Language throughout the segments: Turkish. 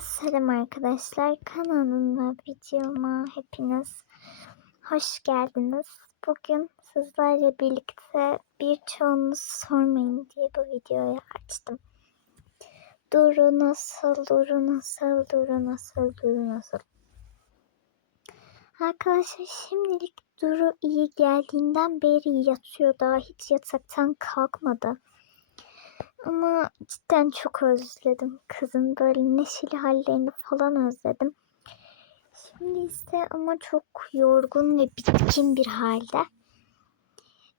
Selam arkadaşlar kanalıma videoma hepiniz hoş geldiniz. Bugün sizlerle birlikte birçoğunuz sormayın diye bu videoyu açtım. Duru nasıl, Duru nasıl, Duru nasıl, Duru nasıl? Arkadaşlar şimdilik Duru iyi geldiğinden beri yatıyor daha hiç yataktan kalkmadı. Ama cidden çok özledim. Kızın böyle neşeli hallerini falan özledim. Şimdi ise ama çok yorgun ve bitkin bir halde.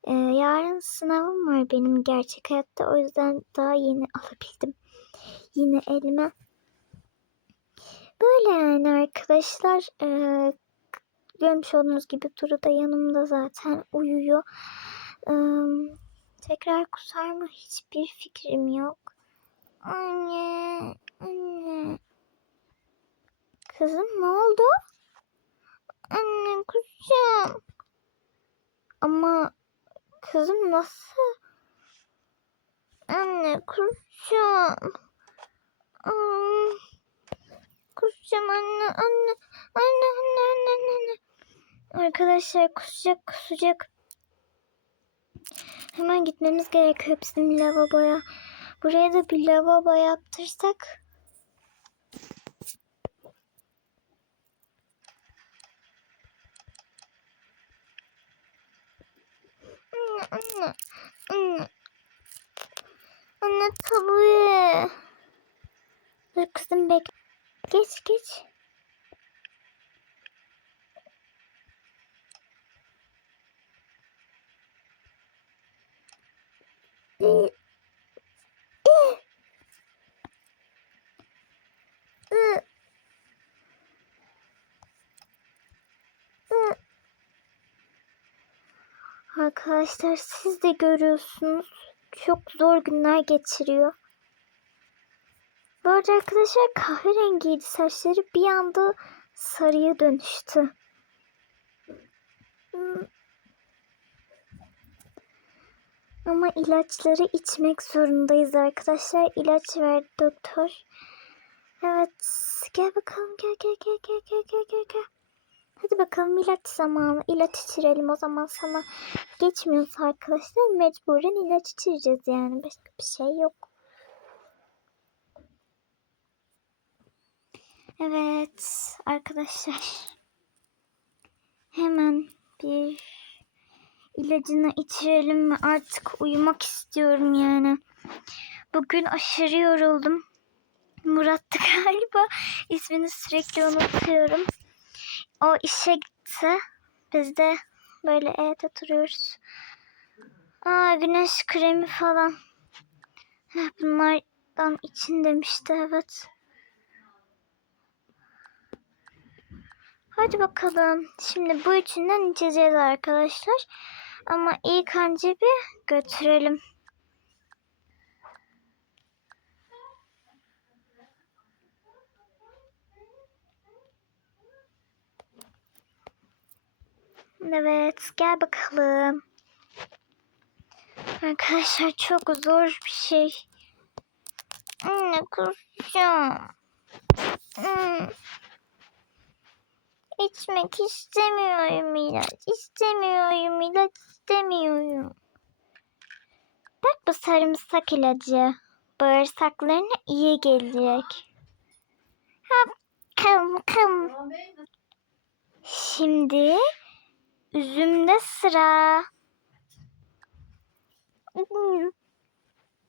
Ee, yarın sınavım var benim gerçek hayatta. O yüzden daha yeni alabildim. Yine elime. Böyle yani arkadaşlar. Ee, görmüş olduğunuz gibi Duru da yanımda zaten uyuyor. Ee, Tekrar kusar mı? Hiçbir fikrim yok. Anne, anne. Kızım ne oldu? Anne kusacağım. Ama kızım nasıl? Anne kusacağım. Kusacağım anne, anne, anne, anne, anne, anne. Arkadaşlar kusacak, kusacak. Hemen gitmemiz gerekiyor bizim lavaboya. Buraya da bir lavabo yaptırsak. Anne, anne, anne. Tabii. Dur kızım bek. Geç geç. Arkadaşlar siz de görüyorsunuz. Çok zor günler geçiriyor. Bu arada arkadaşlar kahverengiydi saçları bir anda sarıya dönüştü. Hmm. Ama ilaçları içmek zorundayız arkadaşlar. İlaç verdi doktor. Evet. Gel bakalım. Gel gel gel gel gel gel gel gel. Hadi bakalım ilaç zamanı. İlaç içirelim o zaman sana. Geçmiyorsa arkadaşlar mecburen ilaç içireceğiz yani. Başka bir şey yok. Evet arkadaşlar. Hemen bir ilacını içirelim ve artık uyumak istiyorum yani. Bugün aşırı yoruldum. Murat'tı galiba. İsmini sürekli unutuyorum. O işe gitti. Biz de böyle evde oturuyoruz. Aa güneş kremi falan. Bunlardan için demişti evet. Hadi bakalım. Şimdi bu üçünden içeceğiz arkadaşlar. Ama ilk önce bir götürelim. Evet gel bakalım. Arkadaşlar çok zor bir şey. Anne kusacağım. Hmm. İçmek istemiyorum ilaç. İstemiyorum ilaç istemiyorum. Bak bu sarımsak ilacı. Bağırsaklarına iyi gelecek. Hop kım kım. Şimdi üzümde sıra.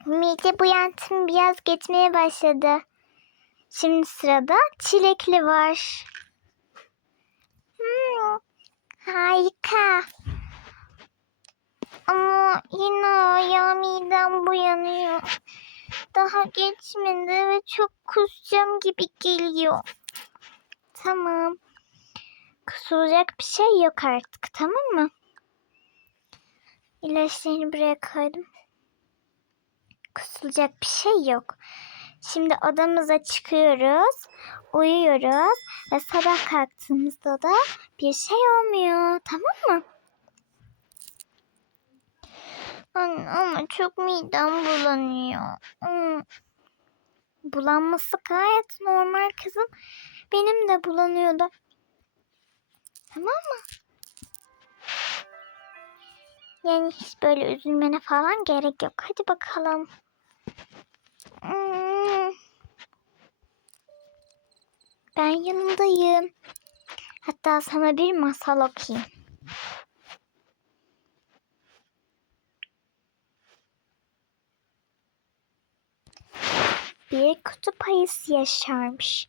Mide bulantım biraz geçmeye başladı. Şimdi sırada çilekli var. Hmm, harika. Ama yine hala midem buyanıyor. Daha geçmedi ve çok kusacağım gibi geliyor. Tamam. Kusulacak bir şey yok artık tamam mı? İlaçlarını buraya koydum. Kusulacak bir şey yok. Şimdi odamıza çıkıyoruz, uyuyoruz ve sabah kalktığımızda da bir şey olmuyor. Tamam mı? Ama çok midem bulanıyor. Hmm. Bulanması gayet normal kızım. Benim de bulanıyordu. Tamam mı? Yani hiç böyle üzülmene falan gerek yok. Hadi bakalım. Hmm. Ben yanındayım. Hatta sana bir masal okuyayım. Bir kutup ayısı yaşarmış.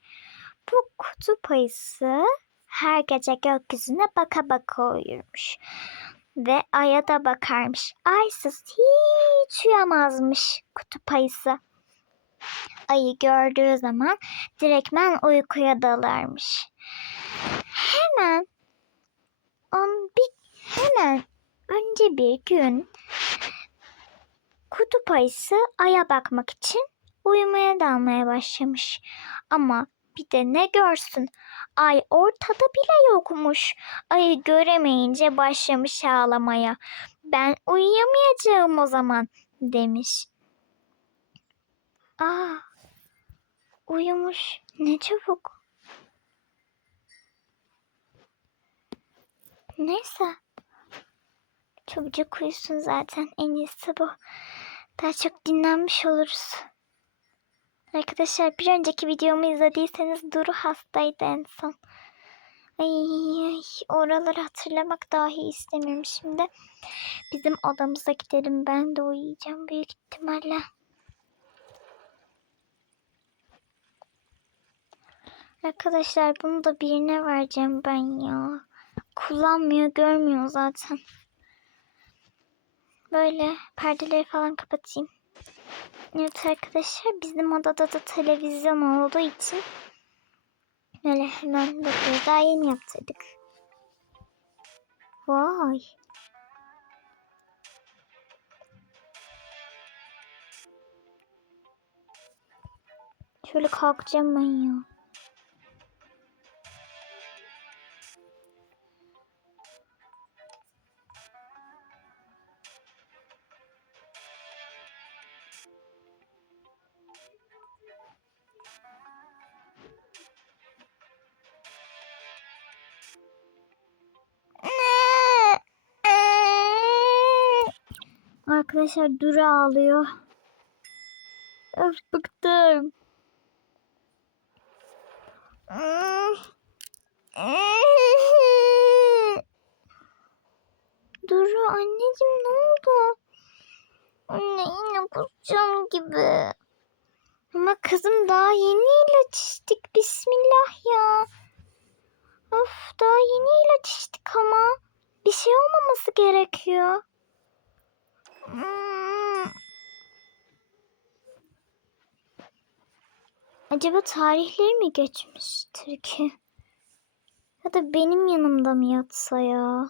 Bu kutup ayısı her gece gökyüzüne baka baka uyurmuş. Ve aya da bakarmış. Aysız hiç uyamazmış kutup ayısı. Ayı gördüğü zaman direktmen uykuya dalarmış. Hemen on bir hemen önce bir gün kutup ayısı aya bakmak için uyumaya dalmaya başlamış. Ama bir de ne görsün ay ortada bile yokmuş. Ayı göremeyince başlamış ağlamaya. Ben uyuyamayacağım o zaman demiş. Aa, uyumuş. Ne çabuk. Neyse. Çabucak uyusun zaten. En iyisi bu. Daha çok dinlenmiş oluruz. Arkadaşlar bir önceki videomu izlediyseniz Duru hastaydı en son. Ay, oraları hatırlamak dahi istemiyorum şimdi. Bizim odamıza gidelim. Ben de uyuyacağım büyük ihtimalle. Arkadaşlar bunu da birine vereceğim ben ya. Kullanmıyor, görmüyor zaten. Böyle perdeleri falan kapatayım. Evet arkadaşlar bizim odada da televizyon olduğu için böyle hemen bakıyoruz. Daha yeni yaptırdık. Vay. Şöyle kalkacağım ben ya. Arkadaşlar Duru ağlıyor. Öf bıktım. Duru anneciğim ne oldu? Anne yine kusacağım gibi. Ama kızım daha yeni ilaç içtik. Bismillah ya. Of daha yeni ilaç içtik ama. Bir şey olmaması gerekiyor. Acaba tarihleri mi geçmiştir ki? Ya da benim yanımda mı yatsa ya?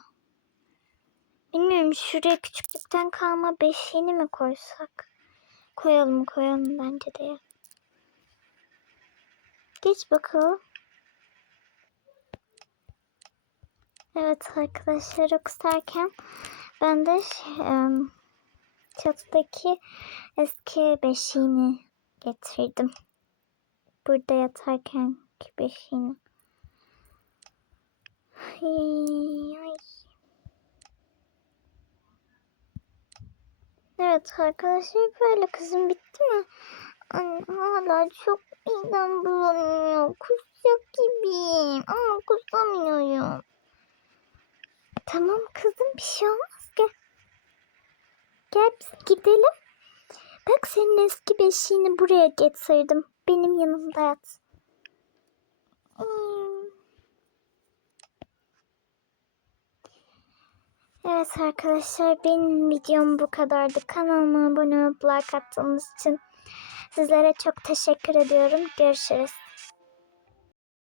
Bilmiyorum şuraya küçüklükten kalma beşiğini mi koysak? Koyalım koyalım bence de ya. Geç bakalım. Evet arkadaşlar okusarken ben de şey, em, çatıdaki eski beşiğini getirdim. Burada yatarkenki beşiğini. Ay. Evet arkadaşlar böyle kızım bitti mi? Anne hala çok midem bulanıyor. Kusacak gibiyim ama kusamıyorum. Tamam kızım bir şey olmaz. Gel biz gidelim. Bak senin eski beşiğini buraya getirdim. Benim yanımda yat. Hmm. Evet arkadaşlar benim videom bu kadardı. Kanalıma abone olup like attığınız için sizlere çok teşekkür ediyorum. Görüşürüz.